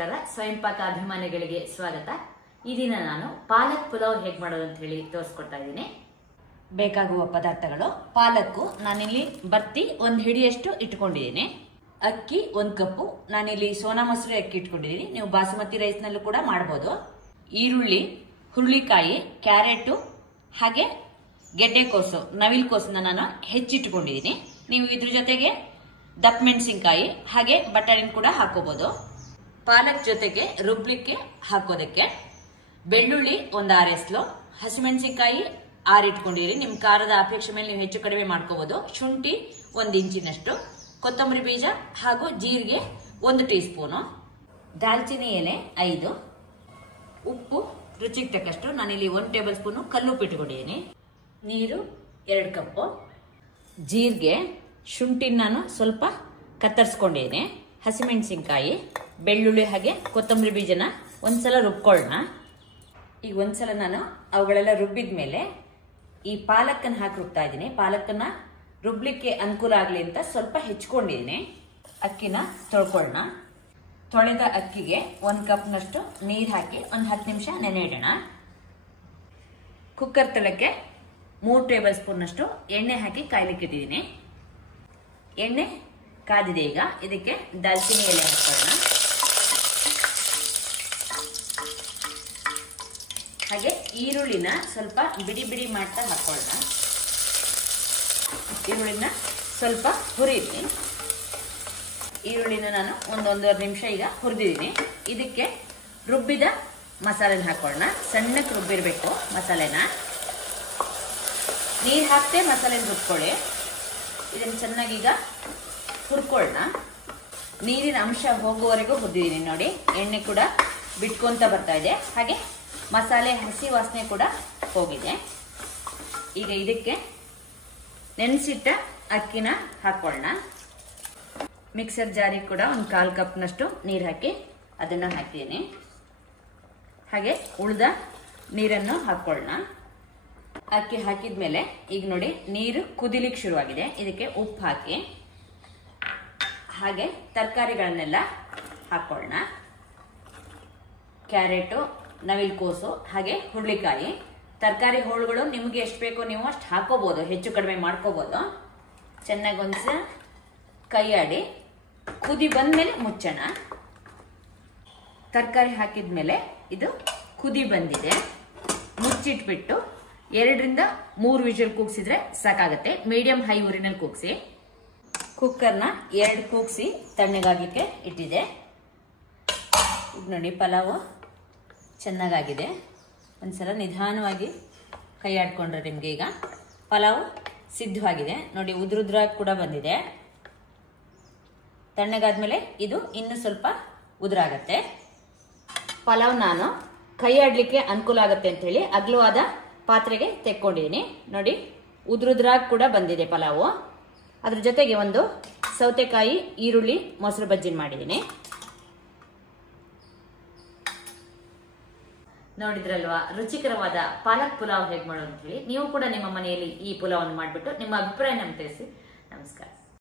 ನಮಸ್ಕಾರ. ಸ್ವಯಂ ಪಾಕ ಅಭಿಮಾನಿಗಳಿಗೆ ಸ್ವಾಗತ. ಈ ದಿನ ನಾನು ಪಾಲಕ್ ಪುಲಾವ್ ಹೇಗೆ ಮಾಡೋದು ಅಂತ ಹೇಳಿ ತೋರಿಸ್ಕೊಡ್ತಾ ಇದ್ದೀನಿ. ಬೇಕಾಗುವ ಪದಾರ್ಥಗಳು: ಪಾಲಕ್ಕು ನಾನಿಲ್ಲಿ ಬರ್ತಿ ಒಂದು ಹಿಡಿಯಷ್ಟು ಇಟ್ಕೊಂಡಿದ್ದೀನಿ. ಅಕ್ಕಿ 1 ಕಪ್ಪು, ನಾನಿಲ್ಲಿ ಸೋನಾ ಮಸೂರಿ ಅಕ್ಕಿ ಇಟ್ಕೊಂಡಿದ್ದೀನಿ. ನೀವು ಬಾಸುಮತಿ ರೈಸ್ ನಲ್ಲೂ ಕೂಡ ಮಾಡಬಹುದು. ಈರುಳ್ಳಿ, ಹುರುಳಿಕಾಯಿ, ಕ್ಯಾರೆಟ್ ಹಾಗೆ ಗೆಡ್ಡೆಕೋಸು, ನವಿಲುಕೋಸನ್ನ ನಾನು ಹೆಚ್ಚಿಟ್ಕೊಂಡಿದ್ದೀನಿ. ನೀವು ಇದ್ರ ಜೊತೆಗೆ ದಪ್ಪ ಮೆಣಸಿನಕಾಯಿ ಹಾಗೆ ಬಟಾಣಿ ಕೂಡ ಹಾಕೋಬಹುದು. ಪಾಲಕ್ ಜೊತೆಗೆ ರುಬ್ಲಿಕ್ಕೆ ಹಾಕೋದಕ್ಕೆ ಬೆಳ್ಳುಳ್ಳಿ 6 ಎಸ್ಲು, ಹಸಿಮೆಣಸಿನಕಾಯಿ 6 ಇಟ್ಕೊಂಡಿರಿ. ನಿಮ್ ಖಾರದ ಅಪೇಕ್ಷೆ ಮೇಲೆ ನೀವು ಹೆಚ್ಚು ಕಡಿಮೆ ಮಾಡ್ಕೋಬಹುದು. ಶುಂಠಿ 1 ಇಂಚಿನಷ್ಟು, ಕೊತ್ತಂಬರಿ ಬೀಜ ಹಾಗೂ ಜೀರಿಗೆ 1 ಟೀ ಸ್ಪೂನು, ದಾಲ್ಚಿನ್ನಿ ಎಲೆ 5, ಉಪ್ಪು ರುಚಿಗೆ ತಕ್ಕಷ್ಟು, ನಾನಿಲ್ಲಿ 1 ಟೇಬಲ್ ಸ್ಪೂನು ಕಲ್ಲುಪ್ಪು ಇಟ್ಕೊಂಡಿದ್ದೀನಿ. ನೀರು 2 ಕಪ್ಪು, ಜೀರಿಗೆ, ಶುಂಠಿ ನಾನು ಸ್ವಲ್ಪ ಕತ್ತರಿಸ್ಕೊಂಡಿದ್ದೀನಿ, ಹಸಿಮೆಣಸಿನಕಾಯಿ, ಬೆಳ್ಳುಳ್ಳಿ ಹಾಗೆ ಕೊತ್ತಂಬರಿ ಬೀಜನ ಒಂದ್ಸಲ ರುಬ್ಕೊಳ್ಳೋಣ. ಈಗ ಒಂದ್ಸಲ ನಾನು ಅವುಗಳೆಲ್ಲ ರುಬ್ಬಿದ ಮೇಲೆ ಈ ಪಾಲಕ್ಕನ್ನು ಹಾಕಿ ರುಬ್ತಾ ಇದ್ದೀನಿ. ಪಾಲಕ್ಕನ್ನ ರುಬ್ಲಿಕ್ಕೆ ಅನುಕೂಲ ಆಗಲಿ ಅಂತ ಸ್ವಲ್ಪ ಹೆಚ್ಕೊಂಡಿದ್ದೀನಿ. ಅಕ್ಕಿನ ತೊಳ್ಕೊಳ್ಳೋಣ. ತೊಳೆದ ಅಕ್ಕಿಗೆ 1 ಕಪ್ನಷ್ಟು ನೀರು ಹಾಕಿ ಒಂದು 10 ನಿಮಿಷ ನೆನೆ ಇಡೋಣ. ಕುಕ್ಕರ್ ತಳಕ್ಕೆ 3 ಟೇಬಲ್ ಸ್ಪೂನ್ನಷ್ಟು ಎಣ್ಣೆ ಹಾಕಿ ಕಾಯ್ಲಿಕ್ಕೆ ಇಟ್ಟಿದ್ದೀನಿ. ಎಣ್ಣೆ ಕಾದಿದೆ. ಈಗ ಇದಕ್ಕೆ ದಾಲ್ಚಿನ್ನಿ ಎಲೆ ಹಾಕೊಳ್ಳೋಣ. ಹಾಗೆ ಈರುಳ್ಳಿನ ಸ್ವಲ್ಪ ಬಿಡಿ ಬಿಡಿ ಮಾಡ್ತಾ ಹಾಕೊಳ್ಳೋಣ. ಈರುಳ್ಳಿನ ಸ್ವಲ್ಪ ಹುರಿಯಿರಿ. ಈರುಳ್ಳಿನ ನಾನು 1-1.5 ನಿಮಿಷ ಈಗ ಹುರಿದಿದ್ದೀನಿ. ಇದಕ್ಕೆ ರುಬ್ಬಿದ ಮಸಾಲೆನ ಹಾಕೊಳ್ಳೋಣ. ಸಣ್ಣಕ್ಕೆ ರುಬ್ಬಿರ್ಬೇಕು ಮಸಾಲೆನ. ನೀರು ಹಾಕ್ತೆ ಮಸಾಲೆನ ರುಬ್ಕೊಳ್ಳಿ. ಇದನ್ನು ಚೆನ್ನಾಗಿ ಈಗ ಹುರ್ಕೊಳ್ಳೋಣ. ನೀರಿನ ಅಂಶ ಹೋಗುವವರೆಗೂ ಹುರಿದಿದ್ದೀನಿ. ನೋಡಿ, ಎಣ್ಣೆ ಕೂಡ ಬಿಟ್ಕೊಂತ ಬರ್ತಾ ಇದೆ. ಹಾಗೆ ಮಸಾಲೆ ಹಸಿ ವಾಸನೆ ಕೂಡ ಹೋಗಿದೆ. ಈಗ ಇದಕ್ಕೆ ನೆನೆಸಿಟ್ಟ ಅಕ್ಕಿನ ಹಾಕೊಳ್ಳೋಣ. ಮಿಕ್ಸರ್ ಜಾರಿಗೆ ಕೂಡ 1/4 ಕಪ್ನಷ್ಟು ನೀರು ಹಾಕಿ ಅದನ್ನು ಹಾಕಿದ್ದೀನಿ. ಹಾಗೆ ಉಳಿದ ನೀರನ್ನು ಹಾಕೊಳ್ಳೋಣ. ಅಕ್ಕಿ ಹಾಕಿದ್ಮೇಲೆ ಈಗ ನೋಡಿ ನೀರು ಕುದಿಲಿಕ್ಕೆ ಶುರುವಾಗಿದೆ. ಇದಕ್ಕೆ ಉಪ್ಪು ಹಾಕಿ ಹಾಗೆ ತರಕಾರಿಗಳನ್ನೆಲ್ಲ ಹಾಕೊಳ್ಳೋಣ. ಕ್ಯಾರೆಟು, ನವಿಲುಕೋಸು ಹಾಗೆ ಹುರುಳಿಕಾಯಿ. ತರಕಾರಿ ಹೋಳುಗಳು ನಿಮಗೆ ಎಷ್ಟು ಬೇಕೋ ನೀವು ಅಷ್ಟು ಹಾಕೋಬಹುದು, ಹೆಚ್ಚು ಕಡಿಮೆ ಮಾಡ್ಕೋಬಹುದು. ಚೆನ್ನಾಗಿ ಒಂದ್ಸಲ ಕೈ ಆಡಿ ಕುದಿ ಬಂದ್ಮೇಲೆ ಮುಚ್ಚೋಣ. ತರಕಾರಿ ಹಾಕಿದ್ಮೇಲೆ ಇದು ಕುದಿ ಬಂದಿದೆ. ಮುಚ್ಚಿಟ್ಬಿಟ್ಟು 2ರಿಂದ 3 ವಿಷಲ್ ಕೂಗ್ಸಿದ್ರೆ ಸಾಕಾಗತ್ತೆ. ಮೀಡಿಯಂ ಹೈ ಊರಿನಲ್ಲಿ ಕೂಗ್ಸಿ. ಕುಕ್ಕರ್ನ 2 ಕೂಗ್ಸಿ ತಣ್ಣಗಾಗ್ಲಿಕ್ಕೆ ಇಟ್ಟಿದೆ. ಈಗ ನೋಡಿ ಪಲಾವು ಚೆನ್ನಾಗಾಗಿದೆ. ಒಂದ್ಸಲ ನಿಧಾನವಾಗಿ ಕೈ ಆಡ್ಕೊಂಡ್ರೆ ನಿಮ್ಗೆ ಈಗ ಪಲಾವು ಸಿದ್ಧವಾಗಿದೆ. ನೋಡಿ, ಉದ್ರುದ್ರಾಗಿ ಕೂಡ ಬಂದಿದೆ. ತಣ್ಣಗಾದ್ಮೇಲೆ ಇದು ಇನ್ನು ಸ್ವಲ್ಪ ಉದುರಾಗತ್ತೆ. ಪಲಾವ್ ನಾನು ಕೈ ಆಡ್ಲಿಕ್ಕೆ ಅನುಕೂಲ ಆಗತ್ತೆ ಅಂತ ಹೇಳಿ ಅಗಲವಾದ ಪಾತ್ರೆಗೆ ತೆಕ್ಕೊಂಡಿದ್ದೀನಿ. ನೋಡಿ, ಉದ್ರುದ್ರಾಗಿ ಕೂಡ ಬಂದಿದೆ ಪಲಾವು. ಅದ್ರ ಜೊತೆಗೆ ಒಂದು ಸೌತೆಕಾಯಿ, ಈರುಳ್ಳಿ, ಮೊಸರು ಬಜ್ಜಿ ಮಾಡಿದ್ದೀನಿ. ನೋಡಿದ್ರಲ್ವಾ ರುಚಿಕರವಾದ ಪಾಲಕ್ ಪುಲಾವ್ ಹೇಗೆ ಮಾಡೋದು ಅಂತ ಹೇಳಿ. ನೀವು ಕೂಡ ನಿಮ್ಮ ಮನೆಯಲ್ಲಿ ಈ ಪುಲಾವನ್ನು ಮಾಡಿಬಿಟ್ಟು ನಿಮ್ಮ ಅಭಿಪ್ರಾಯ ನಮ್ಗೆ ತಿಳಿಸಿ. ನಮಸ್ಕಾರ.